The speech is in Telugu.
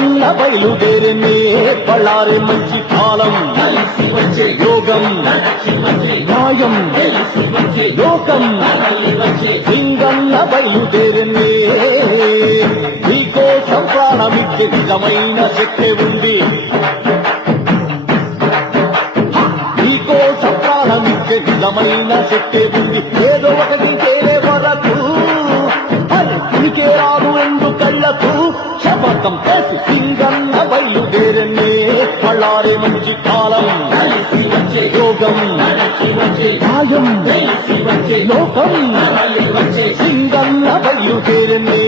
సింగన్న బయలుదేరనే పళ్ళారే మంచి కాలం యోగం న్యాయం లోకం సింగన్న బయలుదేరనే నీకోసం ప్రాణమిచ్చే నిజమైన శక్తి ఉంది నీకోసం ప్రాణమిచ్చే నిజమైన శక్తి ఉంది ఏదో ఒకటి చేరే వరకు నీకే రాదు ఎందుకళ్ళకు శపథం చేసి సింగన్న బయలుదేరనే పళ్ళారే మంచి కాలం యోగం న్యాయం లోకం సింగన్న బయలుదేరనే